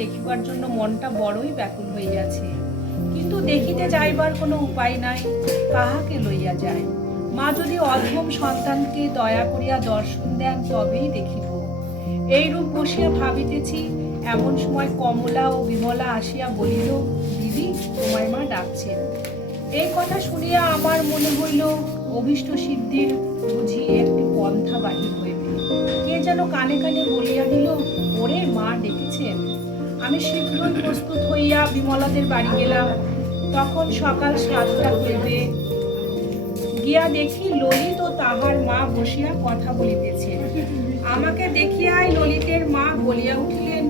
দেখিবার জন্য মনটা বড়ই ব্যাকুল হইয়াছে। কিন্তু দেখিতে যাইবার কোনো উপায় নাই, কাহাকে লইয়া যায়? মা যদি অধম সন্তানকে দয়া করিয়া দর্শন দেন, তবেই দেখিব। এইরূপ বসিয়া ভাবিতেছি, এমন সময় কমলা ও বিমলা আসিয়া বলিল, দিদি, তোমায় মা ডাকছেন। এই কথা শুনিয়া আমার মনে হইল, অভিষ্ট সিদ্ধির বুঝি একটি পন্থা বাহির হইবে। কে যেন কানে কানে বলিয়া দিল, ওরে মা ডেকেছেন আমি শীঘ্রই প্রস্তুত হইয়া বিমলাদের বাড়ি গেলাম। তখন সকাল সাতটা হইবে গিয়া দেখি ললিত ও তাহার মা বসিয়া কথা বলিতেছে। আমাকে দেখিয়াই ললিতের মা বলিয়া উঠিলেন,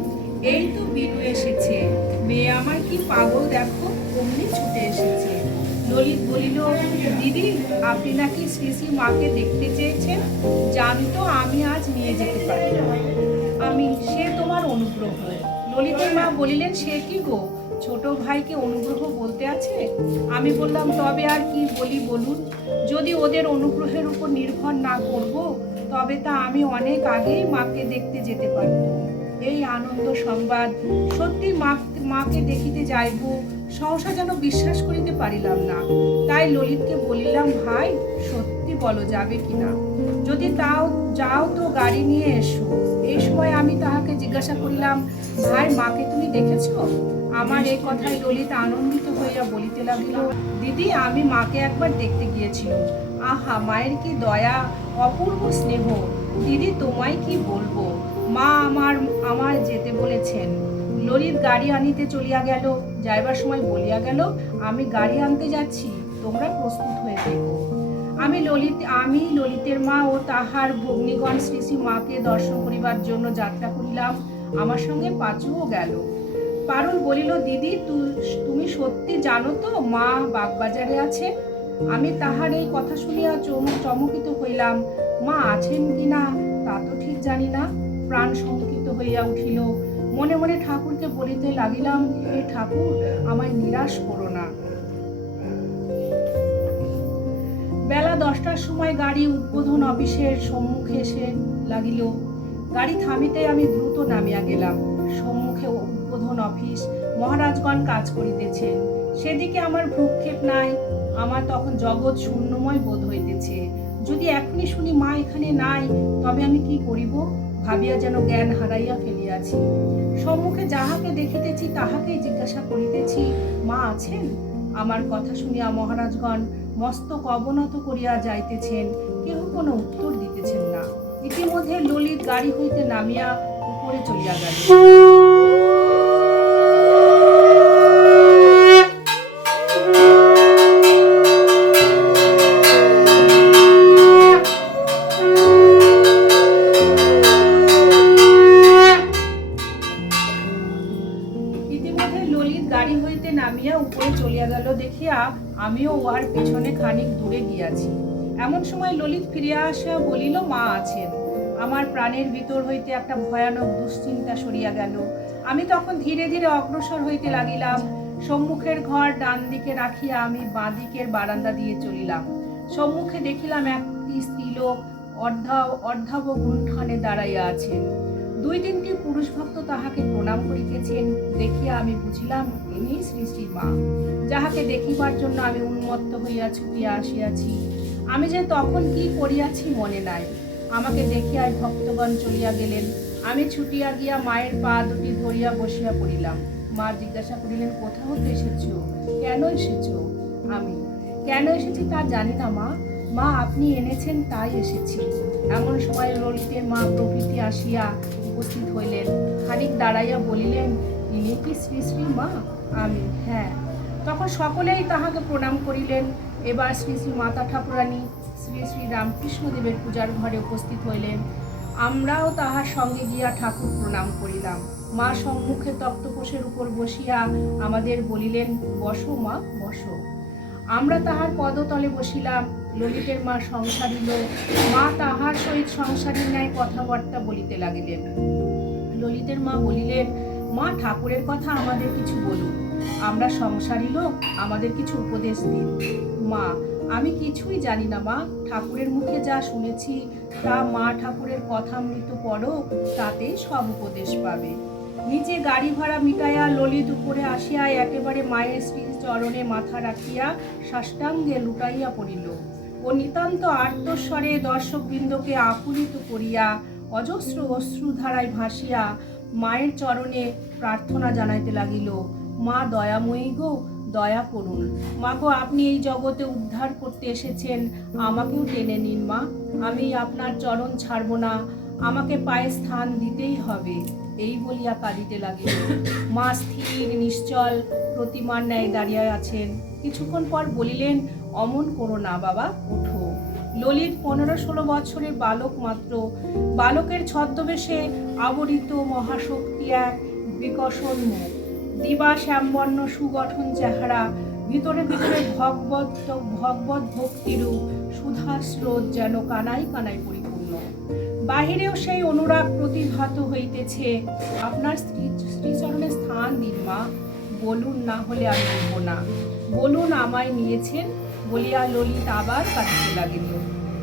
এই তো বিনু এসেছে। মেয়ে আমার কি পাগল দেখো? অমনি ছুটে এসেছে। ললিত বলিল, দিদি, আপনি নাকি শ্রী শ্রী মাকে দেখতে চেয়েছেন? জানতো আমি আজ নিয়ে যেতে পারি। আমি, সে তোমার অনুগ্রহ। ললিতের মা বলিলেন, সে কি গো? ছোট ভাইকে অনুগ্রহ বলতে আছে? আমি বললাম, তবে আর কি বলি বলুন। যদি ওদের অনুগ্রহের উপর নির্ভর না করব, তবে তা আমি অনেক আগেই মাকে দেখতে যেতে পারত এই আনন্দ সংবাদ সত্যি মা, মাকে দেখিতে যাইব, সহসা যেন বিশ্বাস করিতে পারিলাম না। তাই ললিতকে বলিলাম, ভাই, সত্যি বলো যাবে কিনা? যদি তাও যাও তো গাড়ি নিয়ে এসো। এই সময় আমি তাহাকে জিজ্ঞাসা করিলাম, ভাই, মাকে তুমি দেখেছ? আমার এই কথায় ললিত আনন্দিত হইয়া বলিতে লাগিল, দিদি, আমি মাকে একবার দেখতে গিয়েছিলাম। আহা, মায়ের কি দয়া, অপূর্ব স্নেহ। দিদি, তোমায় কি বলব? মা আমার আমার যেতে বলেছেন। ললিত গাড়ি আনিতে চলিয়া গেল, যাইবার সময় বলিয়া গেল, আমি গাড়ি আনতে যাচ্ছি, তোমরা প্রস্তুত হয়ে দেখো। আমি ললিত, আমি ললিতের মা ও তাহার ভগ্নীগণ শ্রী শ্রী মাকে দর্শন করিবার জন্য যাত্রা করিলাম। আমার সঙ্গে পাঁচুও গেল। পারুল বলিল, দিদি তুমি সত্যি জানো তো মা বাগবাজারে আছে? আমি তাহার এই কথা শুনিয়া চমক চমকিত হইলাম। মা আছেন কি না তা তো ঠিক জানি না। প্রাণ শঙ্কিত হইয়া উঠিল। মনে মনে ঠাকুরকে বলিতে লাগিলাম, হে ঠাকুর, আমায় নিরাশ করো বেলা দশটার সময় গাড়ি উদ্বোধন অফিসের সম্মুখে এসে লাগিল। গাড়ি থামিতে আমি দ্রুত নামিয়া গেলাম। সম্মুখে উদ্বোধন অফিস, মহারাজগণ কাজ করিতেছে। সেদিকে আমার ভ্রুক্ষেপ নাই, আমার তখন জগৎ শূন্যময় বোধ হইতেছে। যদি এখনই শুনি মা এখানে নাই, তবে আমি কি করিব? ভাবিয়া যেন জ্ঞান হারাইয়া ফেলিয়াছি। সম্মুখে যাহাকে দেখিতেছি, তাহাকেই জিজ্ঞাসা করিতেছি, মা আছেন? আমার কথা শুনিয়া মহারাজগণ মস্তক অবনত করিয়া যাইতেছেন, কেহ কোনো উত্তর দিতেছেন না। ইতিমধ্যে ললিত গাড়ি হইতে নামিয়া উপরে চলিয়া গেল। প্রাণের ভিতর হইতে একটা ভয়ানক দুশ্চিন্তা সরিয়া গেল। আমি তখন ধীরে ধীরে অগ্রসর হইতে লাগিলাম। সম্মুখের ঘর ডান দিকে রাখিয়া আমি বাঁ দিকের বারান্দা দিয়ে চলিলাম। সম্মুখে দেখিলাম একটি স্ত্রীলোক অর্ধা অর্ধাব গুণ্ঠনে দাঁড়াইয়া আছেন। দুই তিনটি পুরুষ ভক্ত তাহাকে প্রণাম করিতেছেন। দেখিয়া আমি বুঝিলাম, ইনি শ্রী মা। যাহাকে দেখিবার জন্য আমি উন্মত্ত হইয়া ছুটিয়া আসিয়াছি। আমি যে তখন কি করিয়াছি মনে নাই। আমাকে দেখিয়া ভক্তগণ চলিয়া গেলেন। আমি ছুটিয়া গিয়া মায়ের পা দুটি ধরিয়া বসিয়া পড়িলাম। মা জিজ্ঞাসা করিলেন, কোথা হতে এসেছ? কেন এসেছ? আমি, কেন এসেছি তা জানি না, মা। মা, আপনি এনেছেন, তাই এসেছি। এমন সময় ললিতের মা প্রভৃতি আসিয়া উপস্থিত হইলেন। খানিক দাঁড়াইয়া বলিলেন, ইনি কি শ্রী শ্রী মা? আমি হ্যাঁ। তখন সকলেই তাহাকে প্রণাম করিলেন। এবার শ্রী শ্রী মাতা ঠাকুরানী শ্রী শ্রী রামকৃষ্ণদেবের পূজার ঘরে উপস্থিত হইলেন। আমরাও তাহার সঙ্গে গিয়া ঠাকুর প্রণাম করিলাম। মা সম্মুখে তক্তপোষের উপর বসিয়া আমাদের বলিলেন, বসো মা, বসো। আমরা তাহার পদতলে বসিলাম। ললিতের মা সংসারিল মা তাহার সহিত সংসারীর ন্যায় কথাবার্তা বলিতে লাগিলেন। ললিতের মা বলিলেন, মা, ঠাকুরের কথা আমাদের কিছু বলুন। আমরা সংসারী লোক, আমাদের কিছু উপদেশ দিন। মা আমি কিছুই জানি না, মা। ঠাকুরের মুখে যা শুনেছি, তা মা ঠাকুরের কথামৃত পড়ো তাতেই সব উপদেশ পাবে। নিচে গাড়ি ভাড়া মিটাইয়া ললিত উপরে আসিয়া একেবারে মায়ের শ্রী চরণে মাথা রাখিয়া সাষ্টাঙ্গে লুটাইয়া পড়িল। ও নিতান্ত আর্তস্বরে দর্শকবৃন্দকে আকুলিত করিয়া অজস্র অশ্রুধারায় ভাসিয়া মায়ের চরণে প্রার্থনা জানাইতে লাগিল, মা দয়াময়ী গো দয়া করুন। মা গো, আপনি এই জগতে উদ্ধার করতে এসেছেন। আমাকেও টেনে নিন মা। আমি আপনার চরণ ছাড়ব না। আমাকে পায়ে স্থান দিতেই হবে। এই বলিয়া কাঁদিতে লাগিল। মা স্থির, নিশ্চল প্রতিমার ন্যায় দাঁড়িয়ে আছেন। কিছুক্ষণ পর বলিলেন, অমন করো না বাবা ওঠো ললিত পনেরো ষোলো বছরের বালক মাত্র। বালকের ছদ্মবেশে আবরিত মহাশক্তি এক বিকশন মুখ। দিবা শ্যামবর্ণ সুগঠন চেহারা, ভিতরে ভিতরে ভগবত ভগবত ভক্তিরূপ সুধা স্রোত যেন কানাই কানাই পরিপূর্ণ। বাহিরেও সেই অনুরাগ প্রতিভাত হইতেছে। আপনার স্ত্রী শ্রীচরণে স্থান দিন মা বলুন না হলে আমি নেব না। বলুন আমায় নিয়েছেন, বলিয়া ললিত আবার কাঁদিতে লাগিল।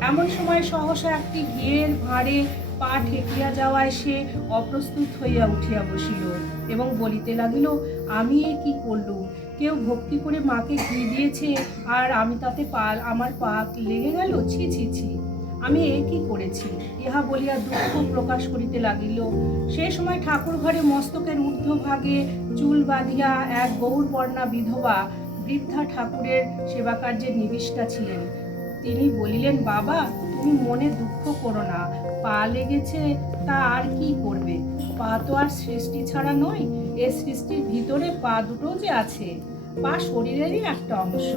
এমন সময় সহসা একটি ঘিয়ের ভাঁড়ে পা ঠেকিয়া যাওয়ায় সে অপ্রস্তুত হইয়া উঠিয়া বসিল। এবং বলিতে লাগিল, আমি এ কি করলুম কেউ ভক্তি করে মাকে ঘি দিয়েছে আর আমি তাতে পা আমার পা লেগে গেল? ছি ছি ছি। আমি এ কি করেছি? ইহা বলিয়া দুঃখ প্রকাশ করিতে লাগিল। সে সময় ঠাকুর ঘরে মস্তকের ঊর্ধ্বভাগে চুল বাঁধিয়া এক গৌরবর্ণা বিধবা বৃদ্ধা ঠাকুরের সেবাকার্যে নিবিষ্টা ছিলেন। তিনি বলিলেন, বাবা, তুমি মনে দুঃখ করো না। পা লেগেছে, তা আর কি করবে? পা তো আর সৃষ্টি ছাড়া নয়, এ সৃষ্টির ভিতরে পা দুটো যে আছে, পা শরীরেরই একটা অংশ।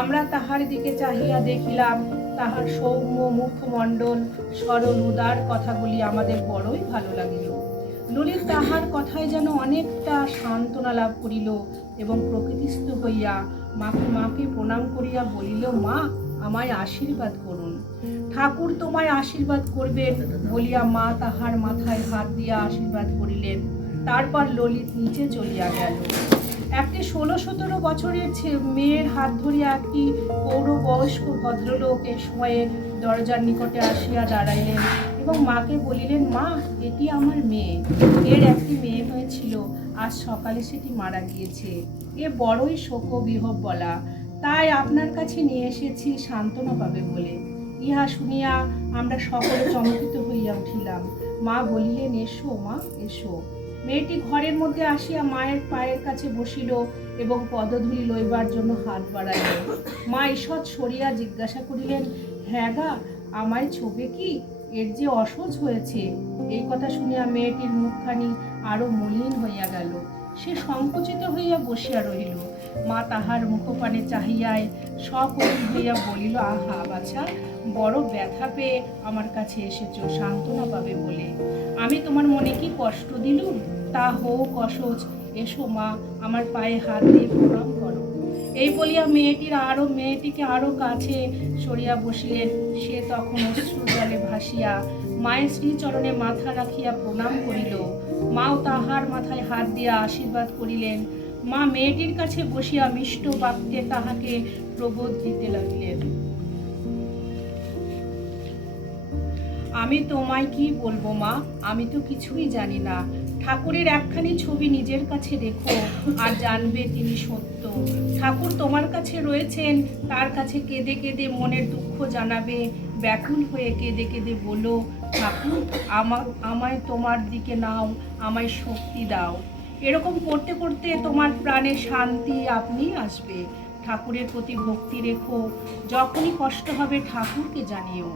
আমরা তাহার দিকে চাহিয়া দেখিলাম, তাহার সৌম্য মুখমণ্ডল সরল উদার কথাগুলি আমাদের বড়ই ভালো লাগিল। ললিত তাহার কথায় যেন অনেকটা সান্ত্বনা লাভ করিল এবং প্রকৃতিস্থ হইয়া মাকে মাকে প্রণাম করিয়া বলিল, মা আমায় আশীর্বাদ করুন। ঠাকুর তোমায় আশীর্বাদ করবেন বলিয়া মা তাহার মাথায় হাত দিয়া আশীর্বাদ করিলেন। তারপর ললিত নিচে চলিয়া গেল। একটি ষোলো সতেরো বছরের মেয়ের হাত ধরিয়া একটি পৌর বয়স্ক ভদ্রলোক এ সময়ে দরজার নিকটে আসিয়া দাঁড়াইলেন এবং মাকে বলিলেন, মা, এটি আমার মেয়ে। এর একটি মেয়ে হয়েছিল। আজ সকালে সেটি মারা গিয়েছে। এ বড়ই শোক বিহব বলা। তাই আপনার কাছে নিয়ে এসেছি সান্ত্বনা পাবে বলে। ইহা শুনিয়া আমরা সকলে চমকিত হইয়া উঠিলাম। মা বলিলেন, এসো মা, এসো। মেয়েটি ঘরের মধ্যে আসিয়া মায়ের পায়ের কাছে বসিল এবং পদধূলি লইবার জন্য হাত বাড়াইল। মা ঈষৎ সরিয়া জিজ্ঞাসা করিলেন হ্যাঁ গা, আমায় ছোবে কি? এর যে অসহ্য হয়েছে। এই কথা শুনিয়া মেয়েটির মুখখানি আরও মলিন হইয়া গেল। সে সংকুচিত হইয়া বসিয়া রহিল। মা তাহার মুখপানে চাহিয়ায় সকরুণ হইয়া বলিল, আহা, বাছা, বড় ব্যথা পেয়ে আমার কাছে এসেছ, সান্ত্বনা পাবে বলে। আমি তোমার মনে কি কষ্ট দিলুম? তা হোক অসহ্য এসো মা, আমার পায়ে হাত দিয়ে প্রণাম করো। এই বলিয়া মেয়েটির আরও মেয়েটিকে আরও কাছে সরিয়া বসিলেন। সে তখন অশ্রু জলে ভাসিয়া মায়ের শ্রীচরণে মাথা রাখিয়া প্রণাম করিল। মাও তাহার মাথায় হাত দিয়া আশীর্বাদ করিলেন। মা মেয়েটির কাছে বসিয়া মিষ্ট বাক্যে তাহাকে প্রবোধ দিতে লাগিলেন। আমি তোমায় কি বলব মা? আমি তো কিছুই জানি না। ঠাকুরের একখানি ছবি নিজের কাছে রেখো আর জানবে তিনি সত্য। ঠাকুর তোমার কাছে রয়েছেন, তার কাছে কেঁদে কেঁদে মনের দুঃখ জানাবে। ব্যাকুল হয়ে কেঁদে কেঁদে বলো, ঠাকুর, আমা, আমায় তোমার দিকে নাও, আমায় শক্তি দাও। এরকম করতে করতে তোমার প্রাণে শান্তি আপনি আসবে। ঠাকুরের প্রতি ভক্তি রেখো। যখনই কষ্ট হবে ঠাকুরকে জানিও।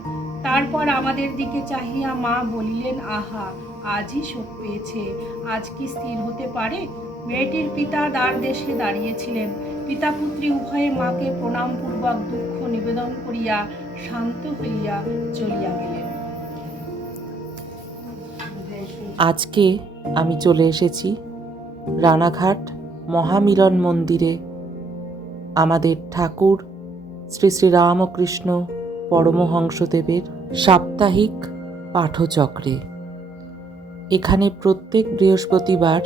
তারপর আমাদের দিকে চাহিয়া মা বলিলেন, আহা, আজই শোক পেয়েছে। আজ কি স্থির হতে পারে? মেয়েটির পিতা দ্বার দেশে দাঁড়িয়েছিলেন। পিতা পুত্রী উভয়ে মাকে প্রণামপূর্বক দুঃখ নিবেদন করিয়া শান্ত হইয়া চলিয়া গেলেন। আজকে আমি চলে এসেছি। রানাঘাট মহামিলন মন্দিরে আমাদের ঠাকুর শ্রী শ্রী রামকৃষ্ণ পরমহংসদেবের সাপ্তাহিক পাঠচক্রে। এখানে প্রত্যেক বৃহস্পতিবার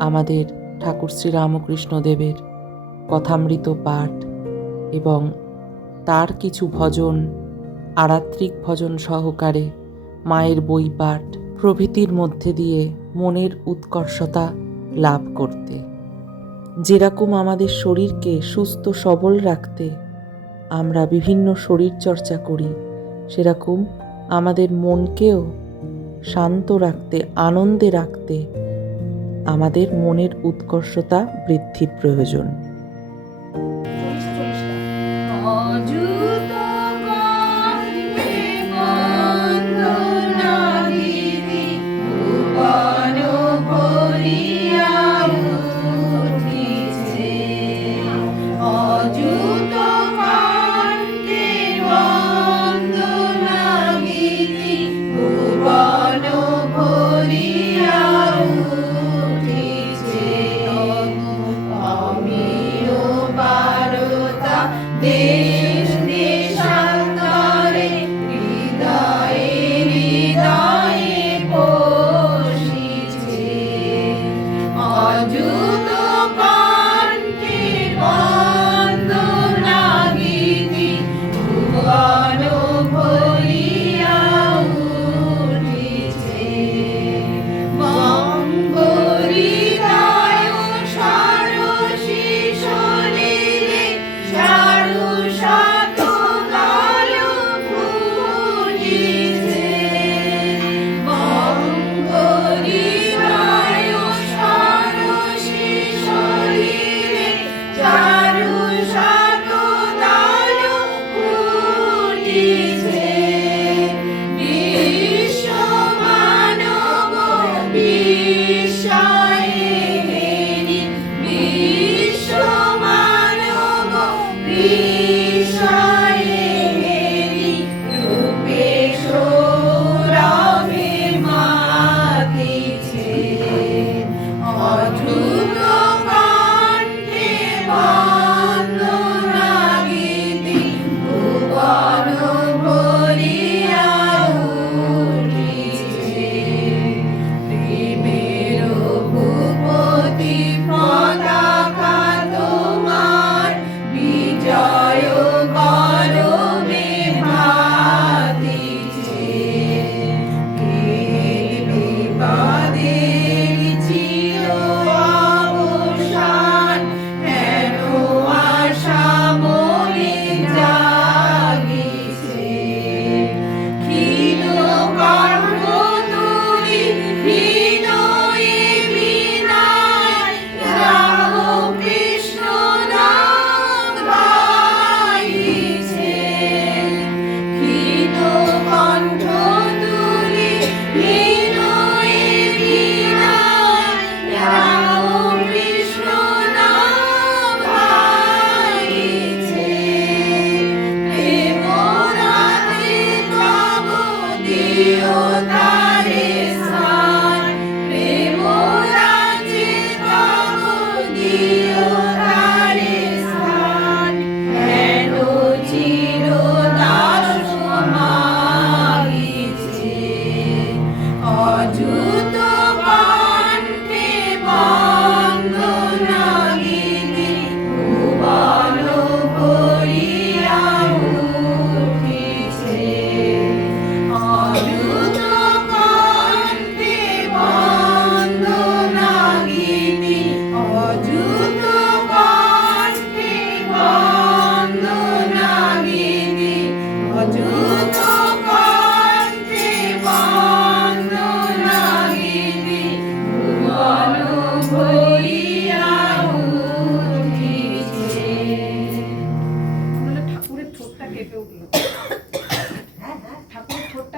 আমাদের ঠাকুর শ্রী রামকৃষ্ণ দেবের কথামৃত পাঠ এবং তার কিছু ভজন, আরাত্রিক ভজন সহকারে মায়ের বই পাঠ প্রভৃতির মধ্যে দিয়ে মনের উৎকর্ষতা লাভ করতে। যেরকম আমাদের শরীরকে সুস্থ, সবল রাখতে আমরা বিভিন্ন শরীর চর্চা করি, সেরকম আমাদের মনকেও শান্ত রাখতে, আনন্দে রাখতে আমাদের মনের উৎকর্ষতা বৃদ্ধির প্রয়োজন।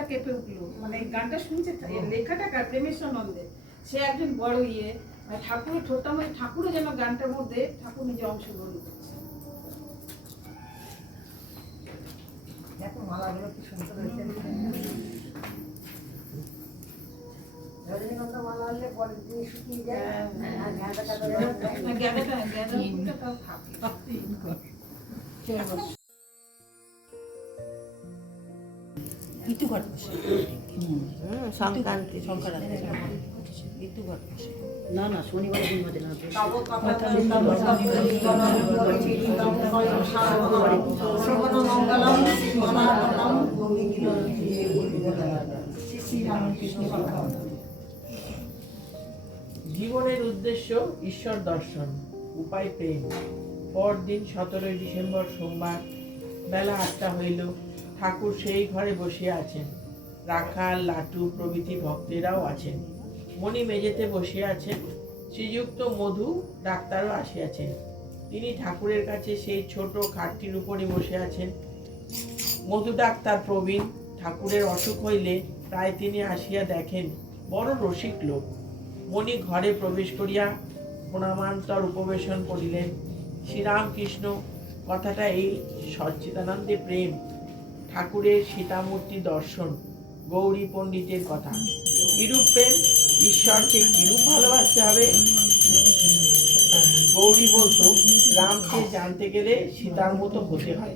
কেঁপে উঠল। মানে গানটা শুনছে লেখাটা কার? সে একজন বড় ইয়ে। আর ঠাকুরের ঠোঁটটা মানে ঠাকুরও যেন গানটার মধ্যে ঠাকুর নিজে অংশগ্রহণ দেখো মালাগুলো কি সুন্দর হয়েছে। রজনীগন্ধা মালা হলে পরের দিন শুকিয়ে যায়। আর গাঁদা কাটা না গ্যাদাটা গ্যাদা ফুলটা তাও থাকে সংক্রান্তি। সংক্রান্তি। না না শনিবার দিন মধ্যে না জীবনের উদ্দেশ্য ঈশ্বর দর্শন উপায় প্রেম। পরদিন সতেরোই ডিসেম্বর সোমবার বেলা আটটা হইল ঠাকুর সেই ঘরে বসিয়া আছেন। রাখাল লাটু প্রভৃতি ভক্তেরাও আছেন। মণি মেঝেতে বসিয়া আছেন, শ্রীযুক্ত মধু ডাক্তারও আসিয়াছেন। তিনি ঠাকুরের কাছে সেই ছোট খাটটির উপরে বসে আছেন। মধু ডাক্তার প্রবীণ, ঠাকুরের অসুখ হইলে প্রায় তিনি আসিয়া দেখেন, বড় রসিক লোক। মণি ঘরে প্রবেশ করিয়া প্রণামান্তর উপবেশন করিলেন, শ্রীরামকৃষ্ণ, কথাটা এই সচ্চিদানন্দে প্রেম। ঠাকুরের সীতামূর্তি দর্শন, গৌরী পণ্ডিতের কথা। কিরূপ প্রেম? ঈশ্বরকে কিরূপ ভালোবাসতে হবে? গৌরী বলতো, রামকে জানতে গেলে সীতার মতো হতে হয়।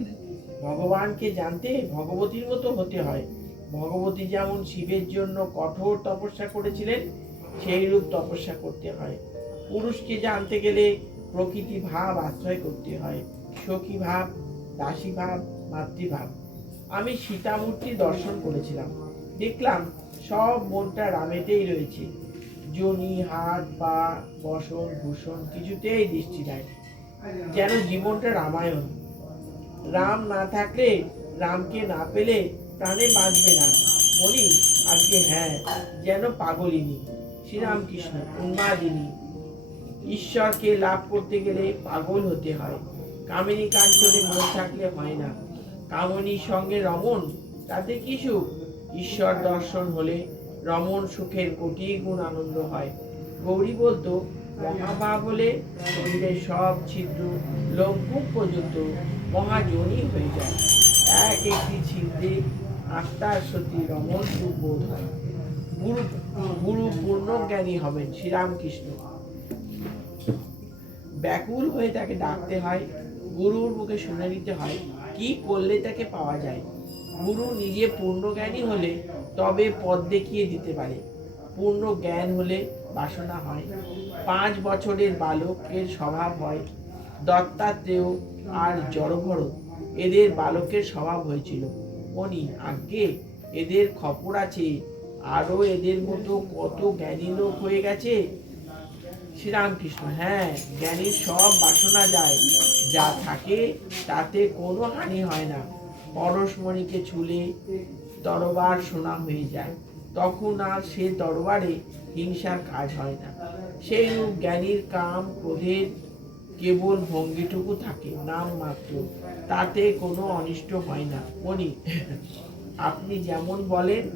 ভগবানকে জানতে ভগবতীর মতো হতে হয়। ভগবতী যেমন শিবের জন্য কঠোর তপস্যা করেছিলেন, সেই রূপ তপস্যা করতে হয়। পুরুষকে জানতে গেলে প্রকৃতি ভাব আশ্রয় করতে হয়। সখী ভাব, দাসী ভাব, মাতৃভাব। আমি সীতামূর্তি দর্শন করেছিলাম। দেখলাম সব মনটা রামেতেই রয়েছে। জনি হাত, পা, বসন, ভূষণ, কিছুতেই দৃষ্টি দেয় যেন জীবনটা রামায়ণ। রাম না থাকলে, রামকে না পেলে প্রাণে বাঁচবে না। বলি, আজকে হ্যাঁ যেন পাগলিনী, শ্রীরামকৃষ্ণ, উন্মাদিনী। ঈশ্বরকে লাভ করতে গেলে পাগল হতে হয়। কামিনী কাঞ্চনে মন থাকলে হয় না। কামনীর সঙ্গে রমণ, তাতে কি সুখ? ঈশ্বর দর্শন হলে রমণ সুখের কোটি গুণ আনন্দ হয়। গৌরী বলতো, মহাভাব হলে শরীরের সব ছিদ্র লোমকূপ পর্যন্ত মহাজনী হয়ে যায়। এক একটি ছিদ্রে আত্মার সতী রমণ সুখ বোধ হয়। গুরু গুরু পূর্ণজ্ঞানী হবেন শ্রীরামকৃষ্ণ। ব্যাকুল হয়ে তাকে ডাকতে হয়, গুরুর মুখে শুনে নিতে হয়, কি করলে তাকে পাওয়া যায়? গুরু নিজে পূর্ণজ্ঞানী হলে তবে পথ দেখিয়ে দিতে পারে। পূর্ণ জ্ঞান হলে বাসনা হয়। পাঁচ বছরের বালকের স্বভাব হয়। দত্তাত্রেয় আর জড়ভরত এদের বালকের স্বভাব হয়েছিল। মনি আজ্ঞে, এদের খবর আছে। আরও এদের মতো কত জ্ঞানী লোক হয়ে গেছে? শ্রীরামকৃষ্ণ হ্যাঁ জ্ঞানীর সব বাসনা যায়। যা থাকে তাতে কোনো হানি হয় না। পরশমণিকে ছুলে তরবার সোনা হয়ে যায়। তখন আর সে দরবারে হিংসার কাজ হয় না। সেই জ্ঞানীর কাম, ক্রোধের কেবল ভঙ্গিটুকু থাকে, নাম মাত্র। তাতে কোনো অনিষ্ট হয় না। মনি আপনি যেমন বলেন,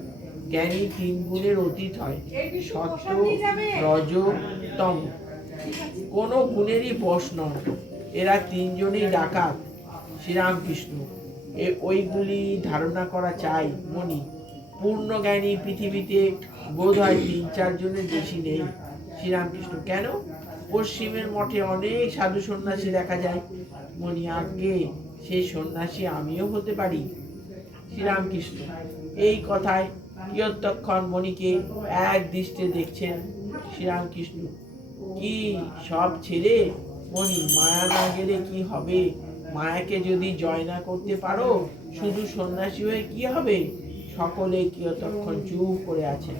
জ্ঞানী তিন গুণের অতীত হয়। সত্য, রজ, তম। কোনো গুণেরই বশ নয় এরা তিনজনেই ডাকাত। শ্রীরামকৃষ্ণ। এ ওইগুলি ধারণা করা চাই মনি পূর্ণ জ্ঞানী পৃথিবীতে বোধ হয় তিন চারজনের বেশি নেই। শ্রীরামকৃষ্ণ, কেন? পশ্চিমের মঠে অনেক সাধু সন্ন্যাসী দেখা যায়। মনি আজ্ঞে, সেই সন্ন্যাসী আমিও হতে পারি। শ্রীরামকৃষ্ণ, এই কথায় কিয়ত্তক্ষণ মণিকে এক দৃষ্টে দেখছেন শ্রীরামকৃষ্ণ। কি সব ছেড়ে মণি, মায়া না গেলে কি হবে? মায়াকে যদি জয় না করতে পারো, শুধু সন্ন্যাসী হয়ে কি হবে? সকলে কিয়তক্ষণ চুপ করে আছে।